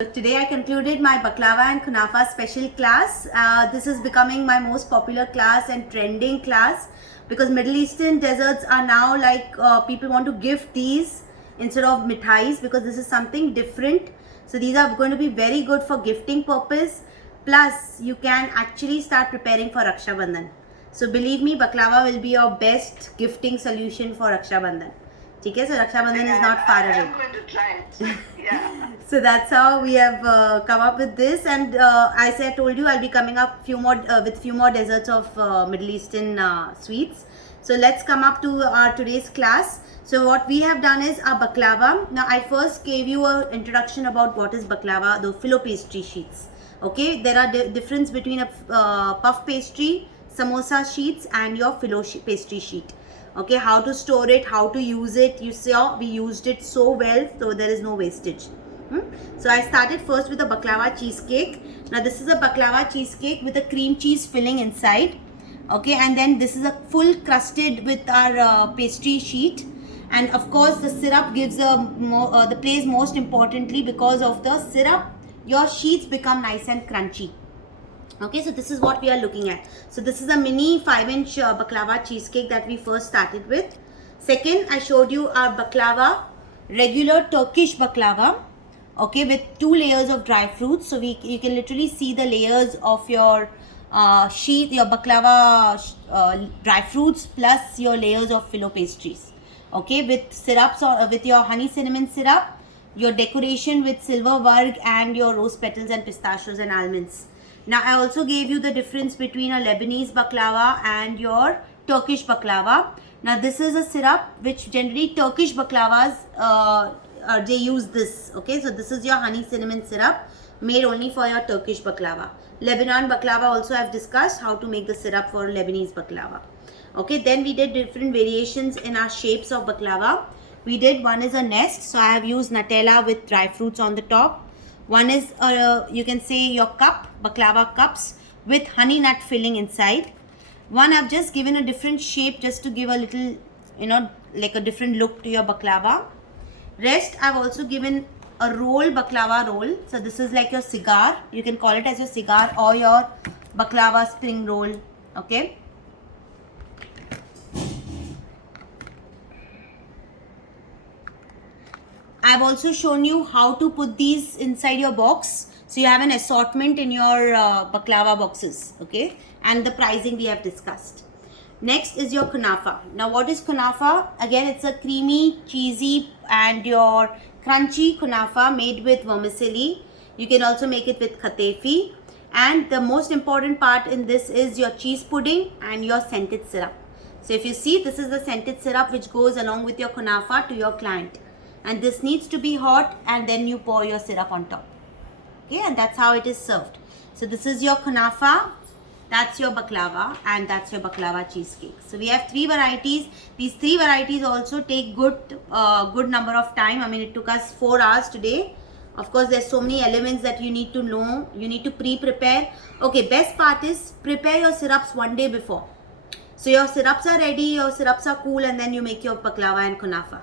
Today I concluded my baklava and kunafa special class. This is becoming my most popular class and trending class because Middle Eastern desserts are now like people want to gift these instead of mithais because this is something different. So these are going to be very good for gifting purpose. Plus you can actually start preparing for Raksha Bandhan. So believe me, baklava will be your best gifting solution for Raksha Bandhan. Okay, so Raksha Bandhan is not far away. I'm going to try it. Yeah. So that's how we have come up with this, and as I told you, I'll be coming up with few more desserts of Middle Eastern sweets. So let's come up to our today's class. So what we have done is our baklava. Now I first gave you an introduction about what is baklava, the filo pastry sheets. Okay, there are difference between a puff pastry, samosa sheets, and your filo pastry sheet. Okay, how to store it, how to use it. You saw we used it so well, so there is no wastage. So I started first with a baklava cheesecake. Now this is a baklava cheesecake with a cream cheese filling inside. Okay, and then this is a full crusted with our pastry sheet. And of course the syrup gives the plays most importantly. Because of the syrup, your sheets become nice and crunchy. Okay, so this is what we are looking at. So this is a mini 5-inch baklava cheesecake that we first started with. Second, I showed you our baklava, regular Turkish baklava, okay, with 2 layers of dry fruits. So you can literally see the layers of your sheet, your baklava dry fruits plus your layers of filo pastries. Okay, with syrups or with your honey cinnamon syrup, your decoration with silver varg and your rose petals and pistachios and almonds. Now I also gave you the difference between a Lebanese baklava and your Turkish baklava. Now this is a syrup which generally Turkish baklavas they use this. Okay, so this is your honey cinnamon syrup made only for your Turkish baklava. Lebanon baklava also I've discussed how to make the syrup for Lebanese baklava. Okay, then we did different variations in our shapes of baklava. We did one is a nest, so I have used Nutella with dry fruits on the top. One is you can say your cup, baklava cups with honey nut filling inside. One I've just given a different shape just to give a little, like a different look to your baklava. Rest I've also given a roll, baklava roll. So this is like your cigar. You can call it as your cigar or your baklava spring roll. Okay. I've also shown you how to put these inside your box. So you have an assortment in your baklava boxes, okay? And the pricing we have discussed. Next is your kunafa. Now what is kunafa? Again, it's a creamy, cheesy and your crunchy kunafa made with vermicelli. You can also make it with khatefi. And the most important part in this is your cheese pudding and your scented syrup. So if you see, this is the scented syrup which goes along with your kunafa to your client. And this needs to be hot and then you pour your syrup on top. Okay, and that's how it is served. So this is your kunafa, that's your baklava, and that's your baklava cheesecake. So we have 3 varieties. These 3 varieties also take good number of time. I mean, it took us 4 hours today. Of course, there's so many elements that you need to know. You need to pre-prepare. Okay, best part is prepare your syrups one day before. So your syrups are ready, your syrups are cool, and then you make your baklava and kunafa.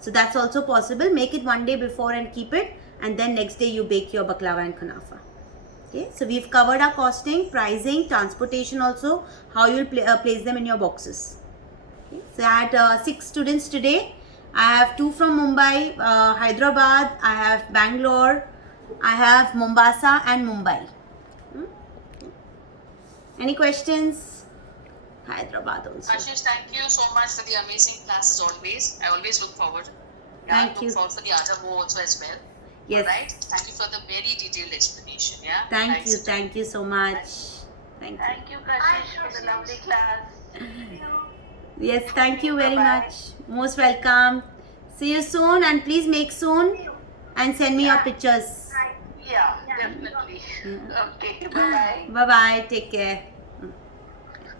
So that's also possible. Make it one day before and keep it, and then next day you bake your baklava and kunafa. Okay, so we've covered our costing, pricing, transportation also, how you'll place them in your boxes. Okay, so I had 6 students today. I have 2 from Mumbai, Hyderabad, I have Bangalore, I have Mombasa and Mumbai. Any questions? Hyderabad also. Ashish, thank you so much for the amazing classes always. I always look forward. Thank you. Look forward for the Ajamu also as well. Yes. Alright. Thank you for the very detailed explanation. Yeah. Thank you so much. Thank you. Thank you, Kashish, for the lovely class. Yes, thank you very much. Most welcome. See you soon, and please make soon and send me your pictures. Yeah, definitely. Okay. Bye bye. Bye bye. Take care.